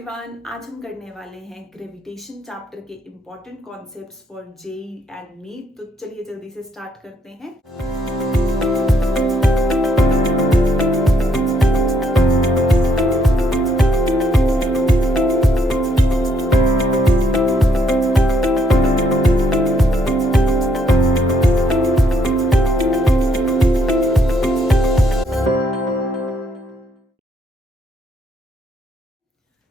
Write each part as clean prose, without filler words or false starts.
Everyone, आज हम करने वाले हैं ग्रेविटेशन चैप्टर के important concepts for JEE and NEET. तो चलिए जल्दी से स्टार्ट करते हैं।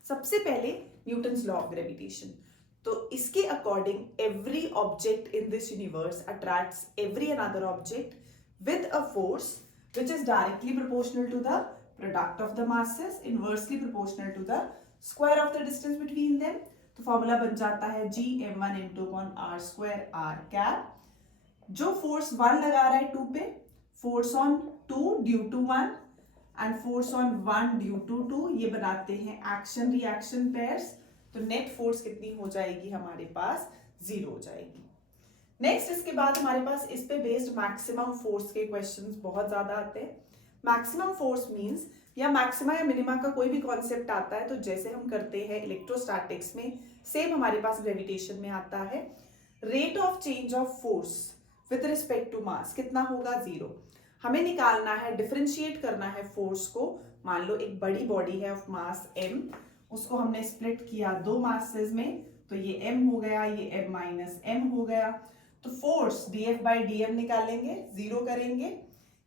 सबसे पहले न्यूटन्स लॉ ऑफ ग्रेविटेशन। तो इसके according every object in this universe attracts every another object with a force which is directly proportional to the product of the masses, inversely proportional to the square of the distance between them। तो formula बन जाता है gm1 into r square r cap। जो force 1 लगा रहा है 2 पे, force on 2 due to 1 and force on 1 due to 2, ये बनाते हैं एक्शन रिएक्शन पेयर्स। तो नेट फोर्स कितनी हो जाएगी हमारे पास? 0 हो जाएगी। नेक्स्ट इसके बाद हमारे पास इस पे बेस्ड मैक्सिमम फोर्स के क्वेश्चंस बहुत ज्यादा आते हैं। मैक्सिमम फोर्स मींस या मैक्सिमा या मिनिमा का कोई भी कॉन्सेप्ट आता है तो जैसे हम करते हैं इलेक्ट्रोस्टैटिक्स में, सेम हमारे पास ग्रेविटेशन में आता है। Rate of change of force with respect to mass कितना होगा? 0। हमें निकालना है, डिफरेंशिएट करना है फोर्स को। मान लो एक बड़ी बॉडी है ऑफ मास m, उसको हमने स्प्लिट किया 2 मासेस में, तो ये m हो गया, ये m माइनस m हो गया। तो फोर्स dF बाई dm निकालेंगे, 0 करेंगे,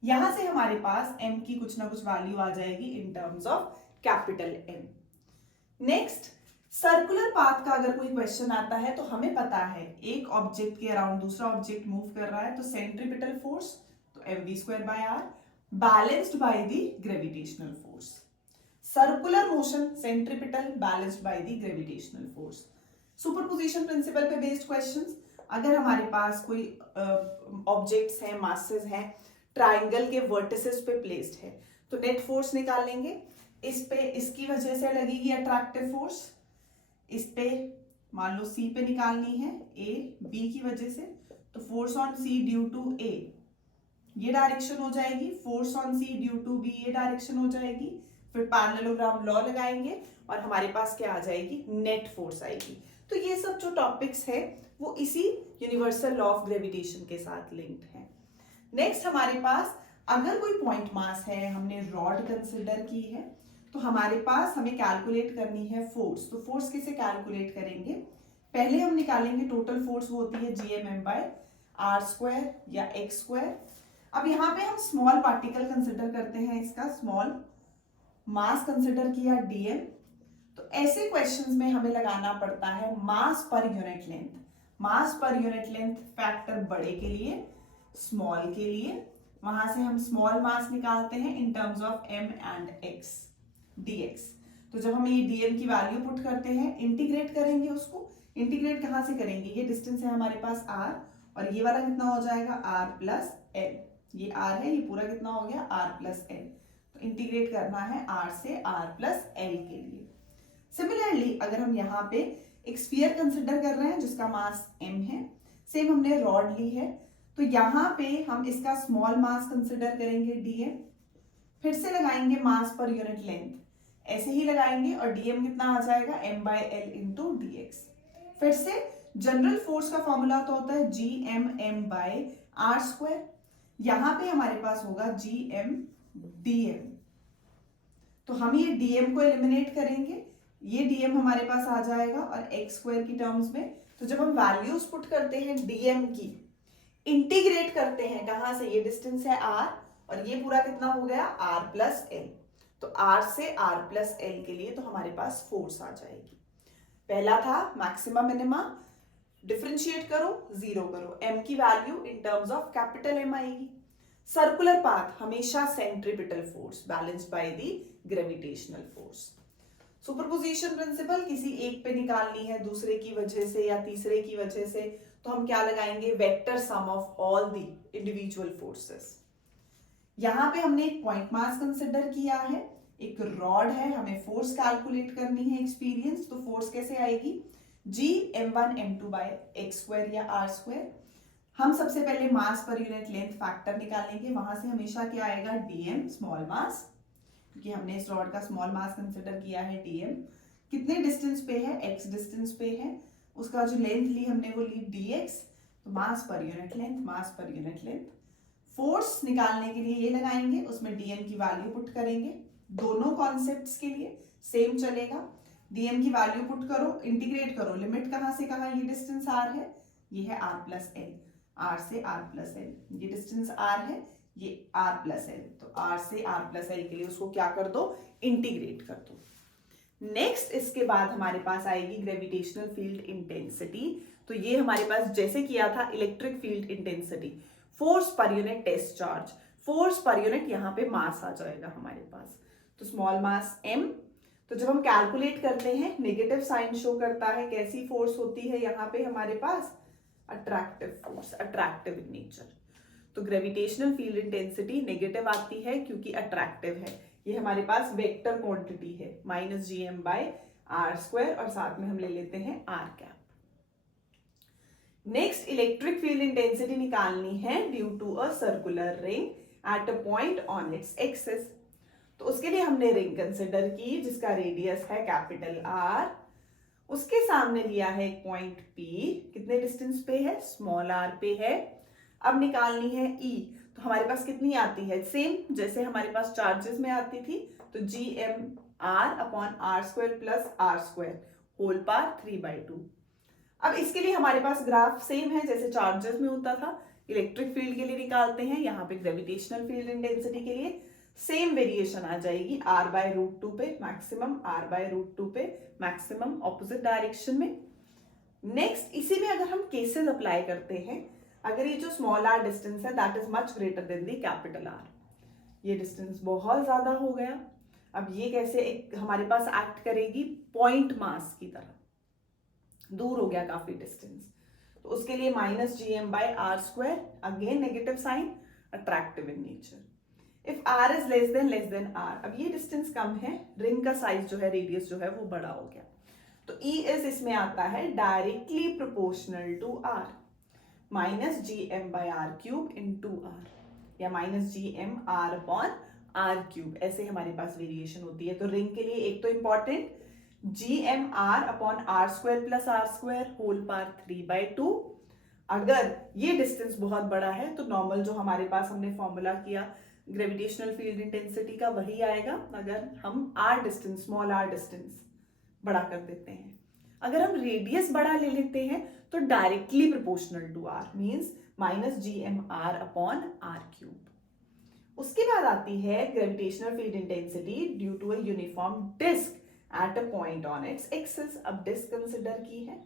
यहां से हमारे पास m की कुछ ना कुछ वैल्यू आ जाएगी in terms of capital M। Next, circular path का अगर कोई क्वेश्चन आता है तो हमें पता है एक ऑब्जेक्ट के अराउंड दूसरा ऑब्जेक्ट मूव कर रहा है, तो सेंट्रीपिटल फोर्स तो mv² by r balanced by the gravitational force. Circular motion centripetal balanced by the gravitational force. Superposition principle पे बेस्ड क्वेश्चंस, अगर हमारे पास कोई ऑब्जेक्ट्स हैं, मासेस हैं, ट्राइंगल के वर्टिसेस पे प्लेस्ड है, तो नेट फोर्स निकालेंगे। इस पे इसकी वजह से लगेगी अट्रैक्टिव फोर्स, इस पे मान लो C पे निकालनी है A B की वजह से, तो force on C due to A ये डायरेक्शन हो जाएगी, force on C due to B ये डायरेक्शन हो जाएगी। फिर पैरेललोग्राम लॉ लगाएंगे और हमारे पास क्या आ जाएगी? नेट फोर्स आएगी। तो ये सब जो टॉपिक्स है वो इसी यूनिवर्सल लॉ ऑफ ग्रेविटेशन के साथ लिंक्ड है। नेक्स्ट हमारे पास अगर कोई पॉइंट मास है, हमने रॉड कंसिडर की है, तो हमारे पास हमें कैलकुलेट करनी है फोर्स। तो फोर्स कैसे कैलकुलेट करेंगे? पहले हम निकालेंगे टोटल फोर्स, वो होती है gmm बाय r² या x²। अब यहाँ पे हम स्मॉल पार्टिकल कंसिडर करते हैं, इसका स्मॉल मास कंसिडर किया dm। तो ऐसे क्वेश्चंस में हमें लगाना पड़ता है मास पर यूनिट लेंथ। मास पर यूनिट लेंथ फैक्टर बड़े के लिए, स्मॉल के लिए, वहां से हम स्मॉल मास निकालते हैं in terms of m and x dx। तो जब हम ये dm की वैल्यू पुट करते हैं, इंटीग्रेट करेंगे उसको। इंटीग्रेट कहां से करेंगे? ये डिस्टेंस है हमारे पास r, और ये वाला कितना हो जाएगा? r plus l। ये r है, ये पूरा कितना हो गया? r plus l। तो इंटीग्रेट करना है r से r प्लस l के लिए। सिमिलरली अगर हम यहाँ पे एक स्फीयर कंसिडर कर रहे हैं जिसका मास m है, सेम हमने रॉड ली है, तो यहाँ पे हम इसका स्मॉल मास कंसिडर करेंगे dm, फिर से लगाएंगे मास पर यूनिट लेंथ, ऐसे ही लगाएंगे, और dm कितना आ जाएगा? m by l into dx। फिर से जनरल फोर्स का फॉर्मूला तो होता है gmm बाय r², यहाँ पे हमारे पास होगा gm dm। तो हम ये dm को एलिमिनेट करेंगे, ये dm हमारे पास आ जाएगा, और x² की टर्म्स में। तो जब हम वैल्यूज पुट करते हैं dm की, इंटीग्रेट करते हैं कहां से? ये डिस्टेंस है r, और ये पूरा कितना हो गया? r plus l। तो r से r प्लस l के लिए तो हमारे पास फोर्स आ जाएगी। पहला था मैक्सिमम मिनिमा, डिफरेंशिएट करो, 0 करो, m की value in terms of capital M आएगी। सर्कुलर पाथ हमेशा centripetal force balanced by the gravitational force. Superposition principal, किसी एक पे निकालनी है दूसरे की वजह से या तीसरे की वजह से, तो हम क्या लगाएंगे? Vector sum of all the individual forces. यहाँ पे हमने एक पॉइंट मास कंसिडर किया है, एक रॉड है, हमें फोर्स कैलकुलेट करनी है, एक्सपीरियंस। तो फोर्स कैसे आएगी? gm1 m2 बाय x² या r²। हम सबसे पहले मास पर यूनिट लेंथ फैक्टर निकालेंगे, वहां से हमेशा क्या आएगा? dm स्मॉल मास, क्योंकि हमने इस रॉड का स्मॉल मास कंसिडर किया है dm। कितने डिस्टेंस पे है, x डिस्टेंस पे है, उसका जो लेंथ ली हमने वो ली dx, तो मास पर यूनिट लेंथ, मास पर यूनिट लेंथ। फोर्स निकालने के लिए ये लगाएंगे, उसमें dm की वैल्यू पुट करेंगे, दोनों कॉन्सेप्ट्स के लिए सेम चलेगा। dm की वैल्यू पुट करो, इंटीग्रेट करो, लिमिट कहाँ से कहाँ, ये डिस्टेंस r है, ये है r प्लस एल, r से r प्लस एल, ये डिस्टेंस r है, ये r प्लस एल, तो r से r प्लस एल के लिए उसको क्या कर दो, इंटीग्रेट कर दो। नेक्स्ट इसके बाद हमारे पास आएगी ग्रेविटेशनल फील्ड इंटेंसिटी। तो ये हमारे पास जैसे किया था electric field intensity, force per unit test charge, force per unit यहाँ पे मास आ जाएगा हमारे पास, तो स्मॉल मास m। तो जब हम कैलकुलेट करते हैं नेगेटिव साइन शो करता है, कैसी फोर्स होती है यहाँ पे हमारे पास, attractive force, attractive in nature. तो ग्रेविटेशनल फील्ड इंटेंसिटी नेगेटिव आती है क्योंकि अट्रैक्टिव है। ये हमारे पास वेक्टर क्वांटिटी है -gm/r² और साथ में हम ले लेते हैं r कैप। नेक्स्ट इलेक्ट्रिक फील्ड इंटेंसिटी निकालनी है due to a circular ring at a point on its axis. तो उसके लिए हमने रिंग कंसिडर की जिसका रेडियस है कैपिटल R, उसके सामने लिया है एक पॉइंट P, कितने डिस्टेंस पे है, स्मॉल r पे है। अब निकालनी है E, तो हमारे पास कितनी आती है, सेम जैसे हमारे पास चार्जेस में आती थी, तो gm/r² plus r² whole power 3/2। अब इसके लिए हमारे पास ग्राफ सेम है जैसे चार्जेस में होता था, इलेक्ट्रिक फील्ड के लिए निकालते हैं, यहाँ पे ग्रेविटेशनल फील्ड इंटेंसिटी के लिए सेम वेरिएशन आ जाएगी, r/√2 पे मैक्सिमम, r/√2 पे मैक्सिमम ऑपोजिट डायरेक्शन में। नेक्स्ट इसी में अगर हम केसेस अप्लाई करते हैं, अगर ये जो स्मॉल r डिस्टेंस है that is much greater than the capital R, ये डिस्टेंस बहुत ज्यादा हो गया, अब ये कैसे एक हमारे पास एक्ट करेगी, पॉइंट मास की तरह, दूर हो गया काफी डिस्टेंस, तो उसके लिए -gm/r², again negative sign, attractive in nature. If r is less than r, अब ये डिस्टेंस कम है, रिंग का साइज जो है, रेडियस जो है वो बड़ा हो गया, तो E इज इसमें आता है directly proportional to r, -gm/r³ into r, या -gm/r/r³, ऐसे हमारे पास वेरिएशन होती है। तो रिंग के लिए एक तो important gm/r² plus r² whole power 3/2। अगर ये डिस्टेंस बहुत बड़ा है तो नॉर्मल जो हमारे पास हमने फॉर्मूला किया ग्रेविटेशनल फील्ड इंटेंसिटी का वही आएगा, अगर हम r distance, small r distance बड़ा कर देते हैं। अगर हम रेडियस बड़ा ले लेते हैं तो directly proportional to r, means -gm/r/r³। उसके बाद आती है gravitational field intensity due to a uniform disc at a point on its axis. अब डिस्क कंसिडर की है,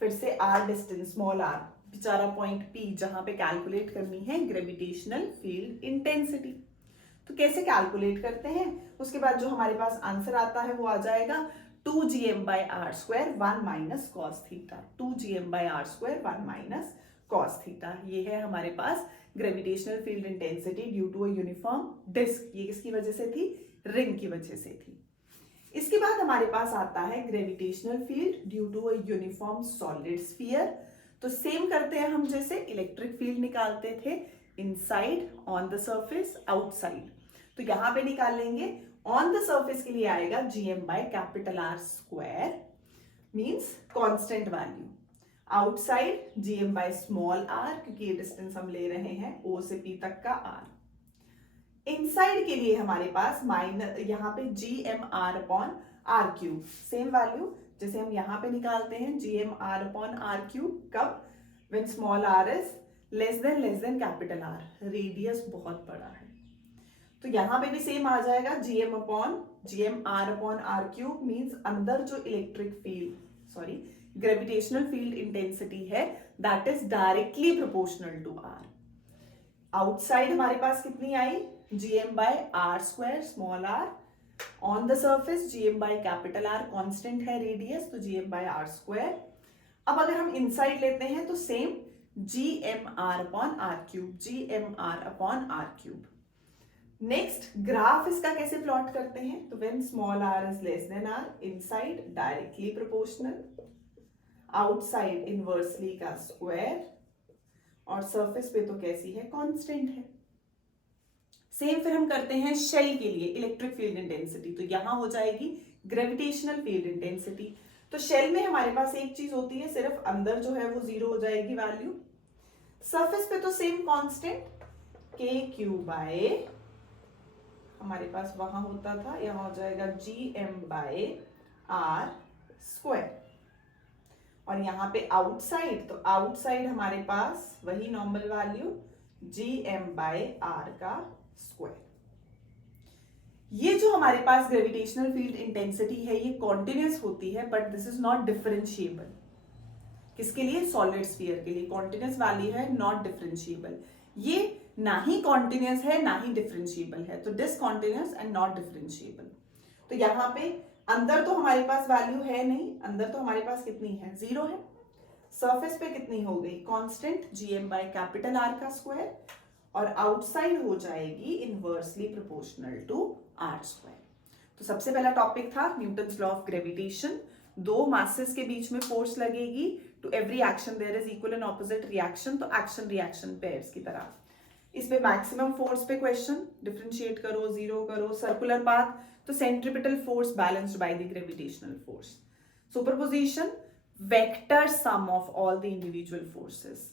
फिर से r डिस्टेंस, स्मॉल r, बेचारा पॉइंट P जहां पे कैलकुलेट करनी है ग्रेविटेशनल फील्ड इंटेंसिटी। तो कैसे कैलकुलेट करते हैं, उसके बाद जो हमारे पास आंसर आता है वो आ जाएगा 2gm/r², 1 - cos theta, 2gm/r², 1 - cos theta. ये है हमारे पास gravitational field intensity due to a uniform disc. ये किसकी वजह से थी, रिंग की वजह से थी। इसके बाद हमारे पास आता है gravitational field due to a uniform solid sphere. तो सेम करते हैं हम जैसे इलेक्ट्रिक फील्ड निकालते थे, inside, on the surface, outside. तो यहां पे निकाल लेंगे, ऑन द सरफेस के लिए आएगा gm/R², means constant value, outside gm/r, क्योंकि ये डिस्टेंस हम ले रहे हैं O से P तक का r। इनसाइड के लिए हमारे पास यहाँ पे gm/r³, सेम वैल्यू जैसे हम यहाँ पे निकालते हैं gm/r³, कब, when small r is less then capital R, radius बहुत बड़ा है। तो यहाँ पे भी सेम आ जाएगा gm/r³, मींस अंदर जो electric field, sorry gravitational field intensity है that is directly proportional to r। Outside हमारे पास कितनी आई, gm/r², small r, on the surface gm/R, constant है रेडियस, तो gm/r²। अब अगर हम इनसाइड लेते हैं तो सेम gm/r³। नेक्स्ट ग्राफ इसका कैसे प्लॉट करते हैं, तो when small r is less than r, inside directly proportional, outside inversely का स्क्वायर, और सरफेस पे तो कैसी है, कांस्टेंट है। सेम फिर हम करते हैं शेल के लिए इलेक्ट्रिक फील्ड इंटेंसिटी, तो यहां हो जाएगी ग्रेविटेशनल फील्ड इंटेंसिटी। तो शेल में हमारे पास एक चीज होती है, सिर्फ अंदर जो है वो 0 हो जाएगी वैल्यू। सरफेस पे तो सेम कांस्टेंट के क्यू बाय, हमारे पास वहां होता था, यहां हो जाएगा GM बाय आर स्क्वायर। और यहाँ पे आउटसाइड, तो आउटसाइड हमारे पास वही normal value GM by R का स्क्वायर। ये जो हमारे पास ग्रेविटेशनल फील्ड इंटेंसिटी है ये कॉन्टिन्यूस होती है, but this is not differentiable. किसके लिए? सॉलिड स्फीयर के लिए कॉन्टिन्यूस वैल्यू है, नॉट डिफरेंशिएबल। ये ना ही कॉन्टिन्यूस है ना ही डिफरेंशिएबल है, तो डिसकॉन्टिन्यूस एंड नॉट डिफरेंशिएबल। तो यहाँ पे अंदर तो हमारे पास वैल्यू है नहीं, अंदर तो हमारे पास कितनी है? 0 है। सरफेस पे कितनी हो गई? Constant GM by capital R का स्क्वायर, और आउटसाइड हो जाएगी inversely proportional to R square. तो सबसे पहला टॉपिक था न्यूटन्स लॉ ऑफ ग्रेविटेशन। दो मासेस के बीच में फोर्स लगेगी, to every action there is equal and opposite reaction, तो एक्शन रिएक्शन पेयर्स की तरह। इस पे मैक्सिमम फोर्स पे क्वेश्चन, डिफरेंशिएट करो, 0 करो, सर्कुलर पाथ, तो centripetal force balanced by the gravitational force. Superposition, vector sum of all the individual forces.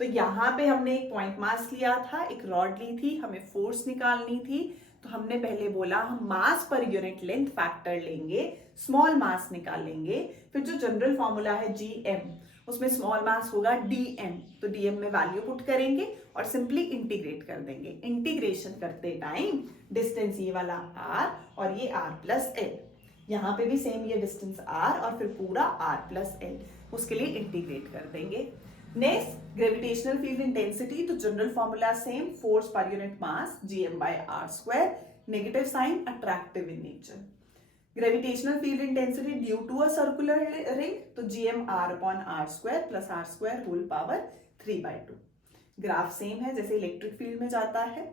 तो यहां पे हमने एक पॉइंट मास लिया था, एक रॉड ली थी, हमें फोर्स निकालनी थी, तो हमने पहले बोला हम मास पर यूनिट लेंथ फैक्टर लेंगे, स्मॉल मास निकालेंगे, फिर जो जनरल फॉर्मूला है GM, उसमें स्मॉल मास होगा DM, तो DM में वैल्यू पुट करेंगे और सिंपली इंटीग्रेट कर देंगे। इंटीग्रेशन करते टाइम डिस्टेंस ये वाला R और ये R प्लस L, यहाँ पे भी सेम ये डिस्टेंस R और फिर पूरा R प्लस L, उसके लिए इंटीग्रेट कर देंगे। नेक्स्ट ग्रेविटेशनल फील्ड इंटेंसिटी, तो general formula same, force per unit mass GM by R square, negative sign, attractive in nature. Gravitational field intensity due to a circular ring, तो GM R upon R square plus R square whole power 3/2। Graph same है जैसे electric field में जाता है।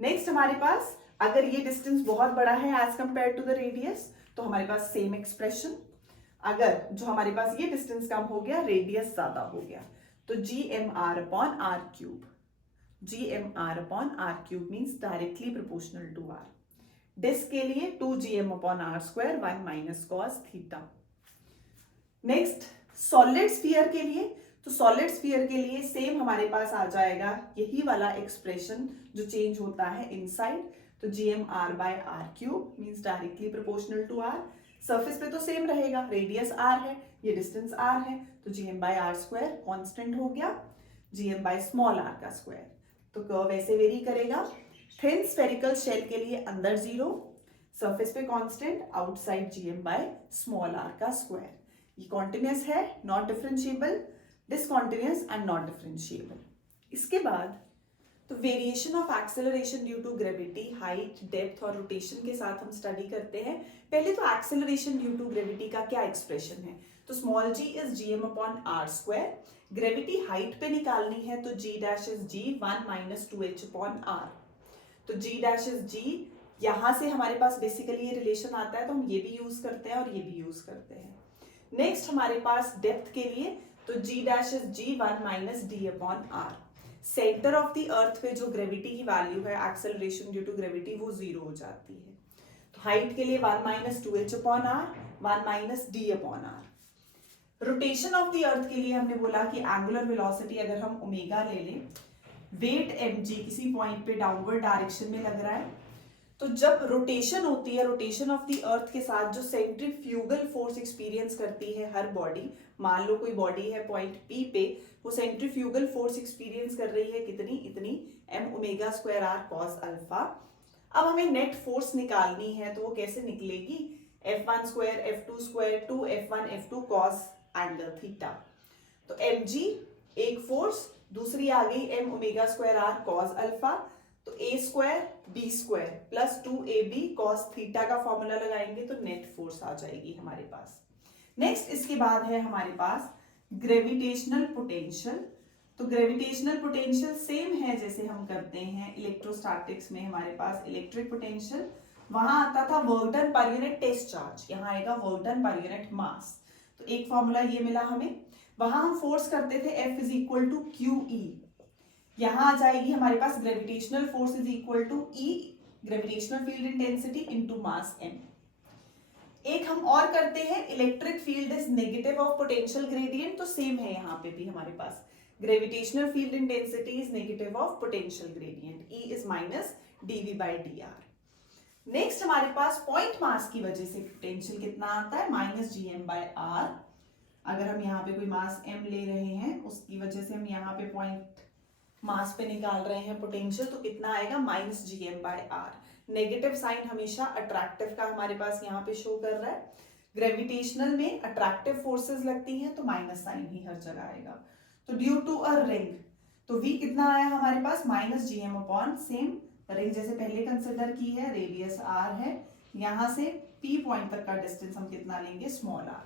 Next हमारे पास अगर ये distance बहुत बड़ा है as compare to the radius, तो हमारे पास सेम एक्सप्रेशन। अगर जो हमारे पास ये डिस्टेंस कम हो गया, रेडियस ज्यादा हो गया, तो GMR upon R cube, GMR upon R cube means directly proportional to R। Disc के लिए 2GM upon R square 1 minus cos theta. Next solid sphere के लिए, तो सॉलिड स्फीयर के लिए सेम हमारे पास आ जाएगा यही वाला एक्सप्रेशन जो चेंज होता है इनसाइड, तो GMR by R cube means directly proportional to R। Surface पे तो सेम रहेगा, रेडियस R है, ये डिस्टेंस R है, तो GM by R square constant हो गया, GM बाय स्मॉल r का स्क्वायर। तो कर्व ऐसे वेरी करेगा। थिन स्फेरिकल शेल के लिए अंदर 0, सरफेस पे constant, outside GM by small r का स्क्वायर। ये कॉन्टिन्यूस है, not differentiable, discontinuous and not differentiable. इसके बाद तो variation of acceleration due to gravity, height, depth और रोटेशन के साथ हम स्टडी करते हैं। पहले तो एक्सेलरेशन ड्यू टू ग्रेविटी का क्या एक्सप्रेशन है, तो small g is GM upon R square. Gravity height पे निकालनी है तो G dash is G 1 minus 2h upon R, तो G डैश इज G, यहां से हमारे पास बेसिकली ये रिलेशन आता है, तो हम ये भी यूज करते हैं और ये भी यूज करते हैं। नेक्स्ट हमारे पास डेप्थ के लिए, तो G dash is G 1 minus D upon R। Centre of the earth पे जो ग्रेविटी की वैल्यू है एक्सेलरेशन ड्यू टू ग्रेविटी, वो 0 हो जाती है। तो हाइट के लिए 1 minus 2h upon R, 1 minus D upon R। Rotation of the earth के लिए हमने बोला कि एंगुलर वेलोसिटी अगर हम ओमेगा ले लें, वेट mg किसी पॉइंट पे डाउनवर्ड डायरेक्शन में लग रहा है, तो जब रोटेशन होती है, रोटेशन ऑफ द अर्थ के साथ जो सेंट्रीफ्यूगल फोर्स एक्सपीरियंस करती है हर बॉडी, मान लो कोई बॉडी है पॉइंट P पे, वो सेंट्रीफ्यूगल फोर्स एक्सपीरियंस कर रही है कितनी, इतनी m omega square r cos alpha. अब हमें नेट फोर्स निकालनी है, तो वो कैसे निकलेगी, F1 square F2 square 2F1 F2 cos angle theta. तो mg एक फोर्स, दूसरी आ गई m omega square r cos alpha, तो a square b square plus 2ab cos theta का फॉर्मूला लगाएंगे तो नेट फोर्स आ जाएगी हमारे पास। नेक्स्ट इसके बाद है हमारे पास ग्रेविटेशनल पोटेंशियल। तो ग्रेविटेशनल पोटेंशियल सेम है जैसे हम करते हैं इलेक्ट्रोस्टैटिक्स में, हमारे पास इलेक्ट्रिक पोटेंशियल, वहां आता था work done per unit test charge, यहाँ आएगा work done per unit mass. तो एक फॉर्मूला ये मिला हमें। वहां हम फोर्स करते थे F is equal to QE, यहां आ जाएगी हमारे पास gravitational force is equal to E gravitational field intensity into mass m। एक हम और करते हैं, electric field is negative of potential gradient, तो सेम है यहाँ पे भी हमारे पास, gravitational field intensity is negative of potential gradient, E is minus dv by dr। Next हमारे पास पॉइंट मास की वजह से पोटेंशियल कितना आता है, माइनस gm by r। अगर हम यहाँ पे कोई मास m ले रहे हैं, उसकी वजह से हम यहाँ पे पॉइंट मास पे निकाल रहे हैं पोटेंशियल, तो कितना आएगा, minus gm by r। Negative sign हमेशा अट्रैक्टिव का हमारे पास यहाँ पे शो कर रहा है, ग्रेविटेशनल में अट्रैक्टिव फोर्सेस लगती हैं तो माइनस साइन ही हर जगह आएगा। तो ड्यू टू अ रिंग, तो v कितना आया हमारे पास, minus gm upon same ring जैसे पहले कंसिडर की है, रेडियस r है, यहां से p पॉइंट तक का डिस्टेंस हम कितना लेंगे, स्मॉल r,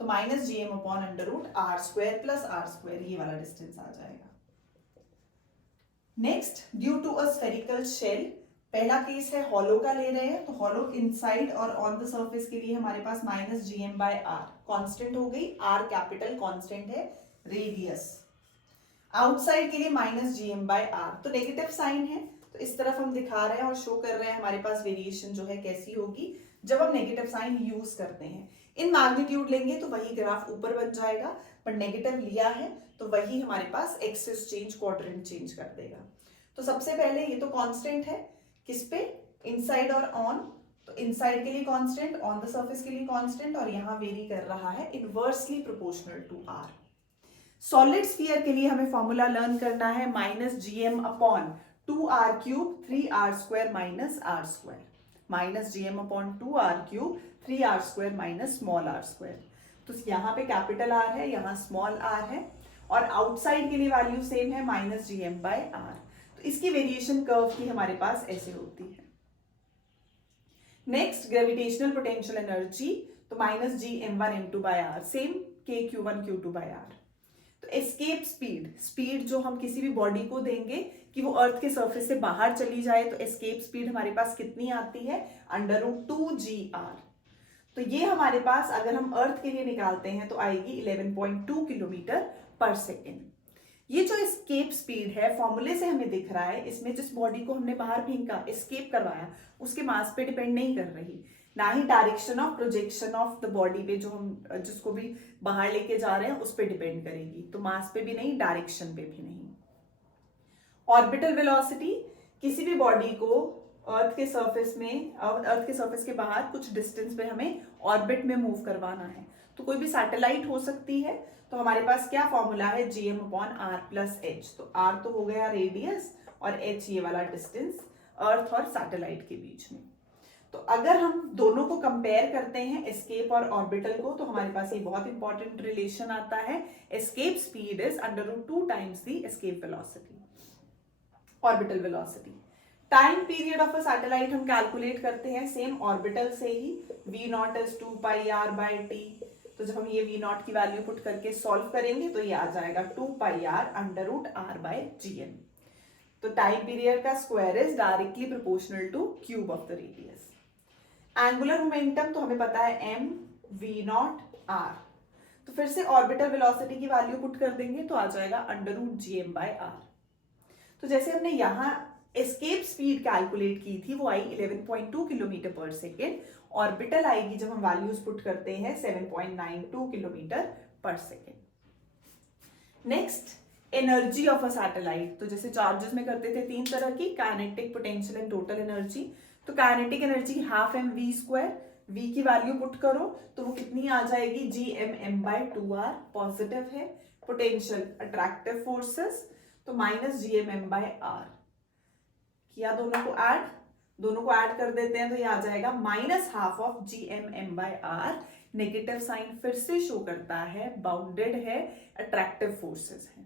तो minus gm upon under root R square plus R square, ये वाला डिस्टेंस आ जाएगा। Next, due to a spherical shell, पहला केस है हॉलो का ले रहे हैं, तो हॉलो इनसाइड और ऑन द सरफेस के लिए हमारे पास minus gm by r constant हो गई, r कैपिटल कांस्टेंट है, रेडियस आउटसाइड के लिए माइनस gm बाय r, तो नेगेटिव साइन है, तो इस तरफ हम दिखा रहे हैं और शो कर रहे हैं हमारे पास वेरिएशन जो है कैसी होगी जब हम नेगेटिव साइन यूज करते हैं। इन मैग्नीट्यूड लेंगे तो वही ग्राफ ऊपर बन जाएगा, पर नेगेटिव लिया है तो वही हमारे पास एक्सिस चेंज, क्वाड्रेंट चेंज कर देगा। तो सबसे पहले ये तो कांस्टेंट है, किस पे, इनसाइड और ऑन, तो इनसाइड के लिए कांस्टेंट, ऑन द सरफेस के लिए कांस्टेंट, और यहाँ वेरी कर रहा है inversely proportional to r। Solid sphere के लिए हमें फॉर्मूला लर्न करना है, minus gm upon 2r cube 3r square minus r square, minus gm upon 2r cube 3r square minus small r square. तो यहाँ पे कैपिटल R है, यहाँ स्मॉल r है, और आउटसाइड के लिए वैल्यू सेम है, माइनस gm बाय r। तो इसकी वेरिएशन कर्व की हमारे पास ऐसे होती है। नेक्स्ट, ग्रेविटेशनल पोटेंशियल एनर्जी, तो minus gm1 m2 by r, same k q1 q2 by r। तो एस्केप स्पीड, स्पीड जो हम किसी भी बॉडी को देंगे कि वो अर्थ के सरफेस से बाहर चली जाए, तो एस्केप स्पीड हमारे पास कितनी आती है, अंडर रूट 2gr। तो ये हमारे पास अगर हम अर्थ के लिए निकालते हैं तो आएगी 11.2 किलोमीटर पर सेकेंड। ये जो एस्केप स्पीड है फॉर्मूले से हमें दिख रहा है, इसमें जिस बॉडी को हमने बाहर फेंका, एस्केप करवाया, उसके मास पे डिपेंड नहीं कर रही, ना ही direction of projection of the body पे, जो हम जिसको भी बाहर लेके जा रहे हैं उस पे डिपेंड करेगी, तो मास पे भी नहीं, डायरेक्शन पे भी नहीं। ऑर्बिटल वेलोसिटी, किसी भी बॉडी को अर्थ के सरफेस में, अर्थ के सरफेस के बाहर कुछ डिस्टेंस पे हमें ऑर्बिट में मूव करवाना है, तो कोई भी सैटेलाइट हो सकती है, तो हमारे पास क्या फॉर्मूला है, gm upon r plus h। तो r तो हो गया रेडियस और h ये वाला डिस्टेंस अर्थ और सैटेलाइट के बीच में। तो अगर हम दोनों को कंपेयर करते हैं, एस्केप और ऑर्बिटल को, तो हमारे पास ये बहुत इंपॉर्टेंट रिलेशन आता है, escape speed is under root 2 times the escape velocity, orbital velocity. Time period of a satellite हम कैलकुलेट करते हैं सेम ऑर्बिटल से ही, v not is 2 pi r by t। तो जब हम ये v नॉट की वैल्यू पुट करके सॉल्व करेंगे तो ये आ जाएगा 2 pi r under root r by gm। तो टाइम पीरियड का square is directly proportional two cube of the radius. Angular momentum तो हमें पता है m v नॉट r, तो फिर से ऑर्बिटल वेलोसिटी की वैल्यू पुट कर देंगे तो आ जाएगा under root gm by r। तो जैसे हमने यहाँ एस्केप स्पीड कैलकुलेट की थी वो आई 11.2 किलोमीटर पर सेकेंड, ऑर्बिटल आएगी जब हम वैल्यूज पुट करते हैं 7.92 किलोमीटर पर सेकेंड। Next, energy of a satellite, तो जैसे चार्जेस में करते थे तीन तरह की, kinetic, potential and total energy. तो kinetic energy half M V square, v की वैल्यू पुट करो तो वो कितनी आ जाएगी, gmm बाय 2r, पॉजिटिव है। पोटेंशियल अट्रैक्टिव फोर्सेस, तो माइनस gmm बाय r किया, दोनों को ऐड कर देते हैं तो ये आ जाएगा minus half of gmm by r। Negative sign फिर से शो करता है, बाउंडेड है, अट्रैक्टिव फोर्सेस है।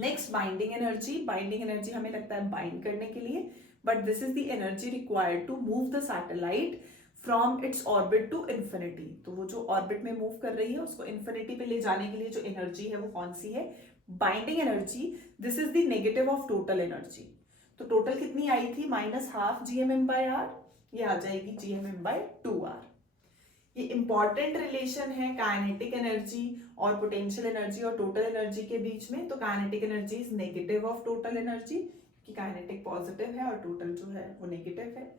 Next, binding energy. Binding energy हमें लगता है बाइंड करने के लिए, but this is the energy required to move the satellite from its orbit to infinity. तो वो जो ऑर्बिट में मूव कर रही है उसको इन्फिनिटी पे ले जाने के लिए जो एनर्जी है वो कौन सी है, binding energy. This is the negative of total energy. तो टोटल कितनी आई थी, minus half gmm by r, ये आ जाएगी gmm बाय 2r। ये इंपॉर्टेंट रिलेशन है काइनेटिक एनर्जी और पोटेंशियल एनर्जी और टोटल एनर्जी के बीच में। तो kinetic energy is negative of total energy, कि काइनेटिक पॉजिटिव है और टोटल जो है वो नेगेटिव है।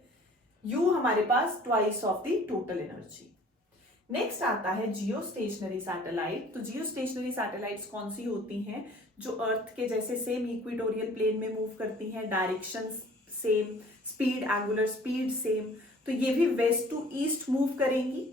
U हमारे पास twice of the total energy. Next आता है जियो स्टेशनरी सैटेलाइट। तो जियो स्टेशनरी सैटेलाइट्स कौन सी होती हैं? जो अर्थ के जैसे सेम इक्वेटोरियल प्लेन में मूव करती हैं, direction same, speed, angular speed same. तो ये भी वेस्ट टू ईस्ट मूव करेंगी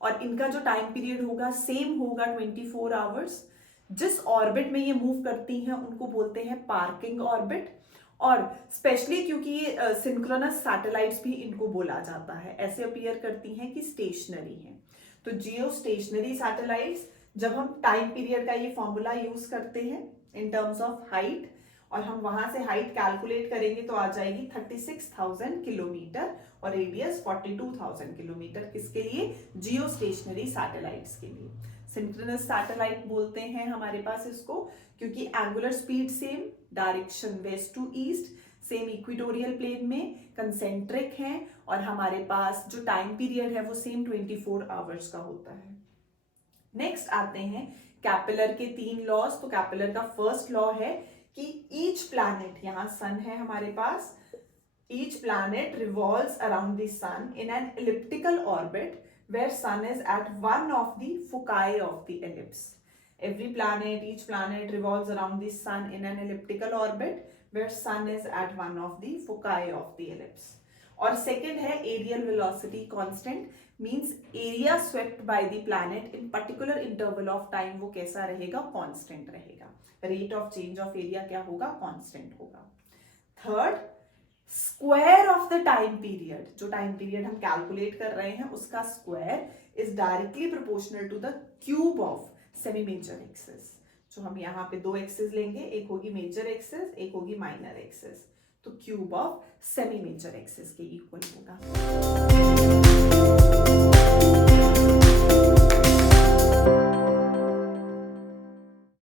और इनका जो टाइम पीरियड होगा सेम होगा 24 आवर्स। जिस ऑर्बिट में ये मूव करती हैं उनको बोलते हैं पार्किंग ऑर्बिट, और स्पेशली क्योंकि ये सिंक्रोनस सैटेलाइट्स भी इनको बोला जाता है, ऐसे अपीयर करती हैं कि स्टेशनरी हैं। तो जियो स्टेशनरी सैटेलाइट्स, जब हम टाइम पीरियड का ये फॉर्मूला यूज करते हैं इन टर्म्स ऑफ हाइट, और हम वहां से हाइट कैलकुलेट करेंगे तो आ जाएगी 36,000 किलोमीटर और रेडियस 42,000 किलोमीटर। किसके लिए? जियो स्टेशनरी सैटेलाइट्स के लिए। सिंक्रोनस सैटेलाइट बोलते हैं हमारे पास इसको क्योंकि angular speed same, direction west to east, same equatorial plane में, कंसेंट्रिक हैं, और हमारे पास जो टाइम पीरियड है वो सेम 24 आवर्स का होता है। नेक्स्ट आते हैं कैपेलर के 3 लॉज। तो कैपेलर का फर्स्ट लॉ है कि ईच प्लैनेट, यहां सन है हमारे पास, each planet revolves around the sun in an elliptical orbit where sun is at one of the foci of the ellipse. Every planet, each planet revolves around the sun in an elliptical orbit where sun is at one of the foci of the ellipse. और second है aerial velocity constant, means area swept by the planet in particular interval of time वो कैसा रहेगा? constant रहेगा। rate of change of area क्या होगा? constant होगा। Third, square of the time period, जो टाइम पीरियड हम कैलकुलेट कर रहे हैं उसका square is directly proportional to the cube of semi major axis. जो हम यहाँ पे 2 एक्सिस लेंगे, एक होगी मेजर एक्सिस, एक होगी माइनर एक्सिस, तो cube of semi major axis के इक्वल होगा।